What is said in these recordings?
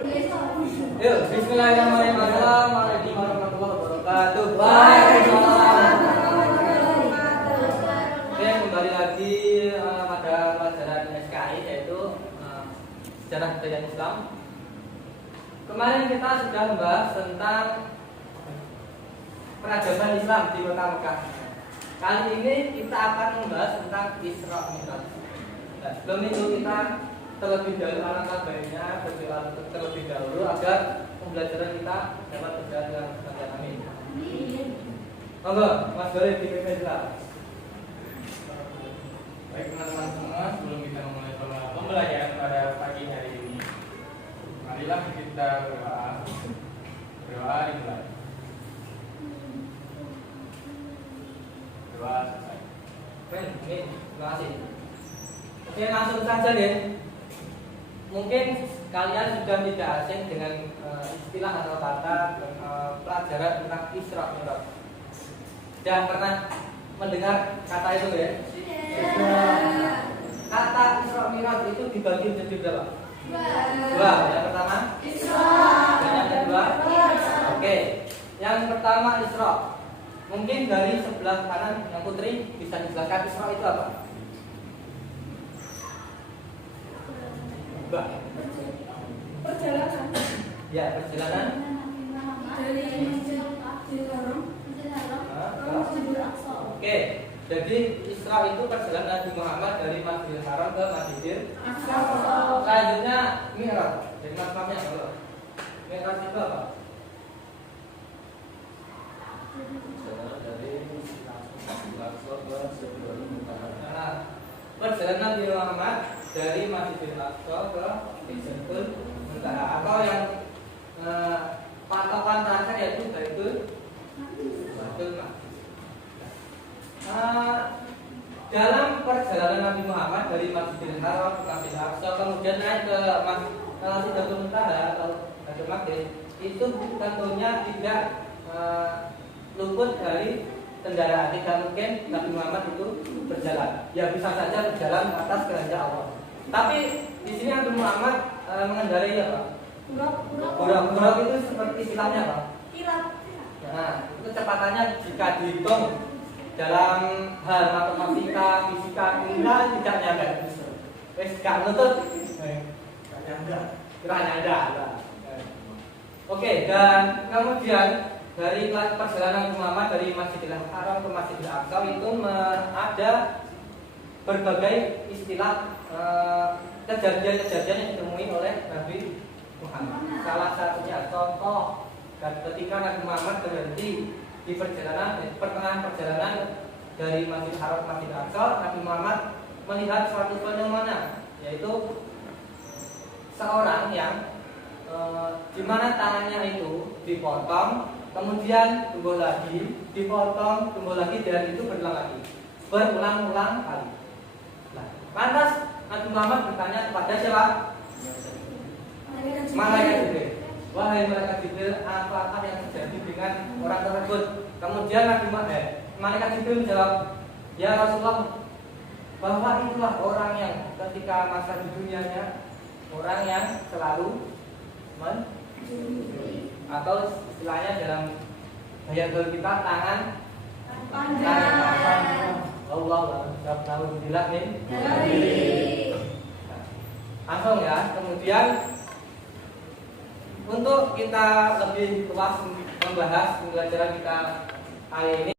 Yuk, bismillahirrahmanirrahim. Assalamualaikum warahmatullahi wabarakatuh. Waalaikumsalam. Oke, kembali lagi pada pelajaran SKI yaitu sejarah budaya Islam. Kemarin kita sudah membahas tentang peradaban Islam di Kota Mekah. Kali ini kita akan membahas tentang Isra Mi'raj. Nah, sebelum itu kita terlebih dahulu alangkah baiknya berdoa terlebih dahulu agar pembelajaran kita dapat berjalan dengan lancar. Amin. Monggo, Mas Dolly dipimpin lah. Baik teman-teman semua, sebelum kita memulai pembelajaran pada pagi hari ini, marilah kita berdoa. Berdoa dimulai. Doa selesai. Amin. Terima kasih. Oke, langsung saja deh. Mungkin kalian sudah tidak asing dengan istilah atau kata pelajaran tentang Isra Mi'raj. Sudah pernah mendengar kata itu ya? Kata Isra Mi'raj itu dibagi menjadi berapa? Dua. Yang pertama Isra. Dan yang kedua Oke. Yang pertama Isra. Mungkin dari sebelah kanan yang putri bisa dijelaskan Isra itu apa? Perjalanan. Ya, perjalanan Dari Masjidil Haram ke Masjidil Aqsa. Oke, jadi Isra itu perjalanan Nabi Muhammad dari Masjidil Haram ke Masjidil Aqsa. Selanjutnya Mi'raj. Jadi maksudnya apa? Mi'raj itu apa? Nah, perjalanan Nabi Muhammad dari Masjidil Aqsa ke Sidratul Muntaha, atau yang patokan terakhir yaitu Baitul Maqdis. Dalam perjalanan Nabi Muhammad dari Masjidil Haram ke Masjidil Aqsa kemudian naik ke Sidratul Muntaha atau Baitul Maqdis, itu tentunya tidak luput dari kendaraan. Tidak mungkin Nabi Muhammad itu berjalan. Ya bisa saja berjalan atas kehendak Allah. Tapi di sini Nabi Muhammad mengendarai apa? Buraq itu seperti istilahnya apa? Kilat. Nah, itu kecepatannya jika dihitung dalam hal matematika, fisika, enggak tidak nyampe. Wes gak nutut. Kira nyanda. Oke, dan kemudian dari perjalanan Muhammad dari Masjidil Haram ke Masjidil Aqsa itu ada berbagai istilah kejadian-kejadian yang ditemui oleh Nabi Muhammad. Salah satunya contoh ketika Nabi Muhammad berhenti di pertengahan perjalanan dari Masjidil Haram ke Masjidil Aqsa, Nabi Muhammad melihat suatu fenomena, yaitu seorang yang di mana tangannya itu dipotong, kemudian tumbuh lagi, dipotong, tumbuh lagi, dan itu berulang-ulang kali. Nah, lantas Nabi Muhammad bertanya kepada siapa? Malaikat Jibril. Wahai malaikat Jibril, apakah yang terjadi dengan orang tersebut? Kemudian malaikat Jibril menjawab, ya Rasulullah, bahwa itulah orang yang ketika masa di dunianya orang yang selalu atau istilahnya dalam gaya kita tangan panjang. Allah tahu bilang nih. Langsung ya. Kemudian untuk kita lebih luas membahas pembelajaran kita hari ini,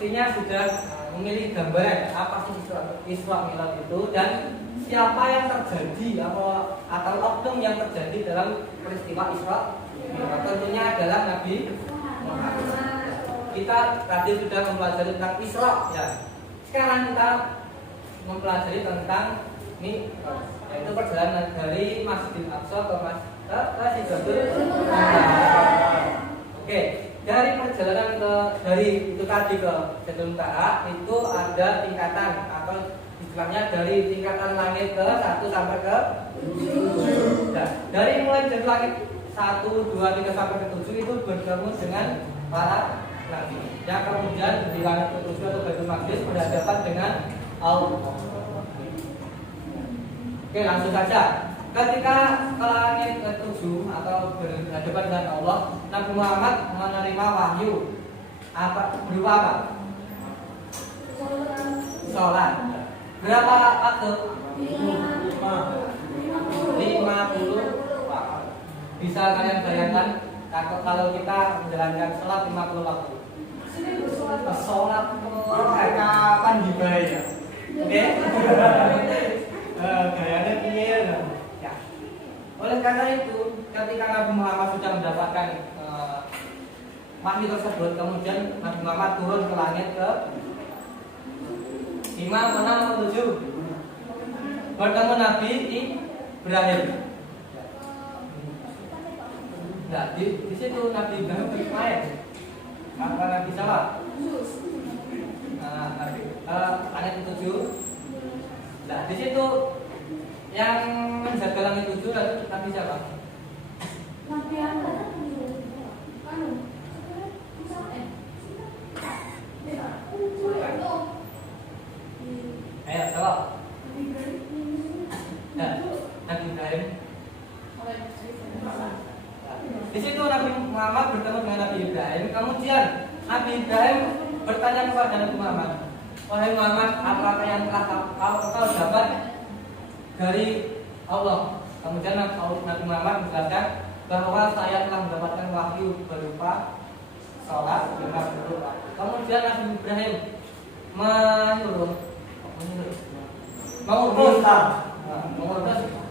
mestinya sudah memiliki gambaran apa sih Isra Mi'raj itu dan siapa yang terjadi atau oknum yang terjadi dalam peristiwa Isra Mi'raj. Tentunya adalah Nabi Muhammad. Kita tadi sudah mempelajari tentang Isra ya. Sekarang kita mempelajari tentang Mi'raj, yaitu perjalanan dari Masjidil Aqsa ke Sidratul Muntaha. Oke, dari perjalanan dari itu tadi ke Sidratul Muntaha itu ada tingkatan atau istilahnya dari tingkatan langit ke 1 sampai ke 7. Nah, dari mulai dari langit 1, 2, 3 sampai ke 7 itu bertemu dengan para nabi. Yang kemudian di langit ke 7 atau Baitul Maqdis berhadapan dengan Allah. Oke, langsung saja. Ketika ke langit ke-7 atau berhadapan dengan Allah, Nabi Muhammad menerima wahyu berupa apa? Sholat. Berapa waktu? 50. Bisa kalian bayangkan kalau kita menjalankan sholat 50 waktu? Sholat kapan dibayar? Oke? Gayanya piye ya. Oleh karena itu, ketika Nabi Muhammad sudah mendapatkan wahyu tersebut, kemudian Nabi Muhammad turun ke langit ke 5, 6, 7 bertemu Nabi Ibrahim. Nah, di situ Nabi Ibrahim bermain. Apa Nabi siapa? Nabi langit ke-7. Nah, di situ yang menjaga langit 7 Nabi siapa? Nabi Ayo, jawab. Nah, Nabi Ibrahim. Di situ Nabi Muhammad bertemu dengan Nabi Ibrahim. Kemudian Nabi Ibrahim bertanya kepada Nabi Muhammad, wahai Muhammad, apakah yang telah kau dapat dari Allah? Kemudian Nabi Muhammad menjelaskan bahwa saya telah mendapatkan wahyu berupa sholat dengan berdoa. Kemudian Nabi Ibrahim mengutus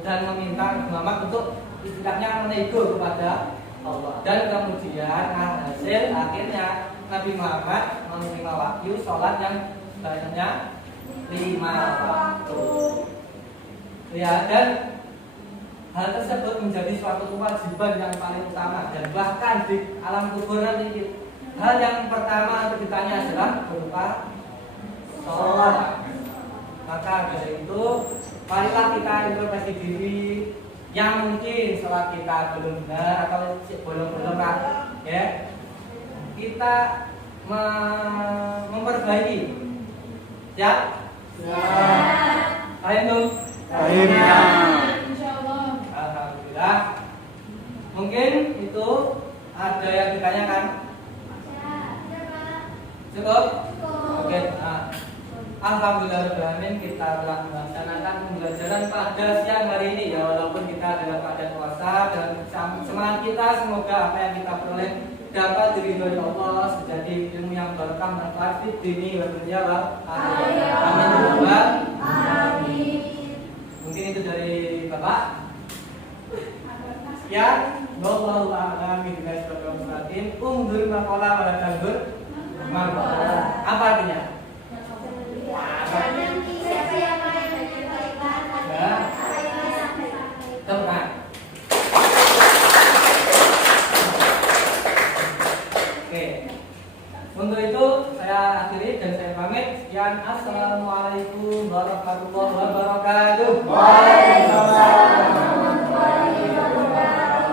dan meminta Muhammad untuk istilahnya menego kepada Allah. Dan kemudian hasil akhirnya Nabi Muhammad menerima wahyu sholat yang banyaknya 5 waktu. Ya, dan hal tersebut menjadi suatu kewajiban yang paling utama, dan bahkan di alam kubur nanti hal yang pertama untuk ditanya adalah berupa sholat. Maka dari itu marilah kita introspeksi diri yang mungkin sholat kita belum benar atau belum ya, kita memperbaiki. Siap? Ayo. Insyaallah. Alhamdulillah. Mungkin itu ada yang ditanyakan? Cukup? Oke. Alhamdulillah kita telah melaksanakan pembelajaran pada siang hari ini ya, walaupun kita dalam keadaan puasa, dan semangat kita semoga apa yang kita peroleh dapat diridhoi Allah, menjadi ilmu yang berkah manfaat di dunia dan dunia. Amin. Amin. Mungkin itu dari Bapak. Ya, wallahu a'lam bishawab. Undur maqala wa tandur maqala. Apa artinya? Siapa yang paling baik-baikan, apa yang disampaikan. Tepat. Oke. Untuk itu saya akhiri dan saya pamit. Sekian, assalamualaikum warahmatullahi wabarakatuh. Waalaikumsalam warahmatullahi wabarakatuh.